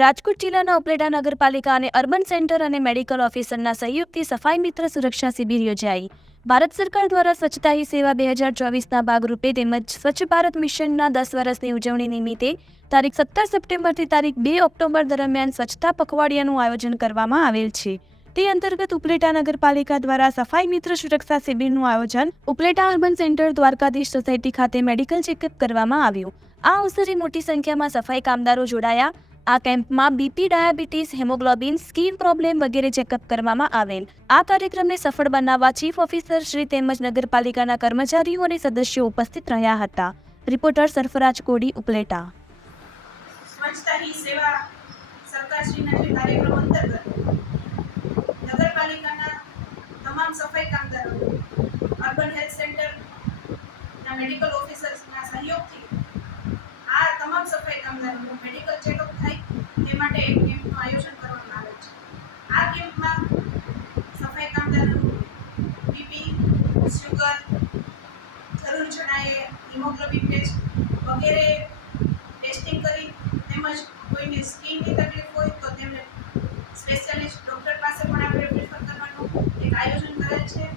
રાજકોટ જિલ્લાના ઉપલેટા નગરપાલિકા અને અર્બન સેન્ટર અને મેડિકલ ઓફિસરના સહયોગથી સફાઈ મિત્ર સુરક્ષા શિબિર યોજાઈ. ભારત સરકાર દ્વારા સ્વચ્છતા હી સેવા 2024ના ભાગરૂપે તેમજ સ્વચ્છ ભારત મિશનના 10 વર્ષની ઉજવણી નિમિત્તે તારીખ 17 સપ્ટેમ્બરથી તારીખ 2 ઓક્ટોબર દરમિયાન સ્વચ્છતા પખવાડિયાનું આયોજન કરવામાં આવેલ છે. તે અંતર્ગત ઉપલેટા નગરપાલિકા દ્વારા સફાઈ મિત્ર સુરક્ષા શિબિરનું આયોજન Upleta urban centre Dwarkadhish society ખાતે મેડિકલ ચેકઅપ કરવામાં આવ્યું. આ અવસરે મોટી સંખ્યામાં સફાઈ કામદારો જોડાયા. આ કેમ્પમાં BP, diabetes, haemoglobin, skin problem વગેરે ચેકઅપ કરવામાં આવેલ. આ કાર્યક્રમને સફળ બનાવવા ચીફ ઓફિસર શ્રી તેમજ નગરપાલિકાના કર્મચારીઓ અને સદસ્યો ઉપસ્થિત રહ્યા હતા. રિપોર્ટર સરફરાજ કોડી, ઉપલેટા. સ્વચ્છતા હી સેવા સરકારશ્રીના જે કાર્યક્રમ અંતર્ગત નગરપાલિકાના તમામ સફાઈ કામદારો, અર્બન હેલ્થ સેન્ટરના મેડિકલ ઓફિસર્સના સહયોગથી આ તમામ સફાઈ કામદારોનું મેડિકલ ચેકઅપ થાય તે માટે એક કેમ્પનું આયોજન કરવામાં આવે છે. આ કેમ્પમાં સફાઈ કામદારોનું બીપી, શુગર, જરૂર જણાયે હિમોગ્લોબિન ટેસ્ટ વગેરે ટેસ્ટિંગ કરી તેમજ કોઈને સ્કિનની તકલીફ હોય તો તેમને સ્પેશિયાલિસ્ટ ડૉક્ટર પાસે પણ આપણે પ્રિફર કરવાનું એક આયોજન કરેલ છે.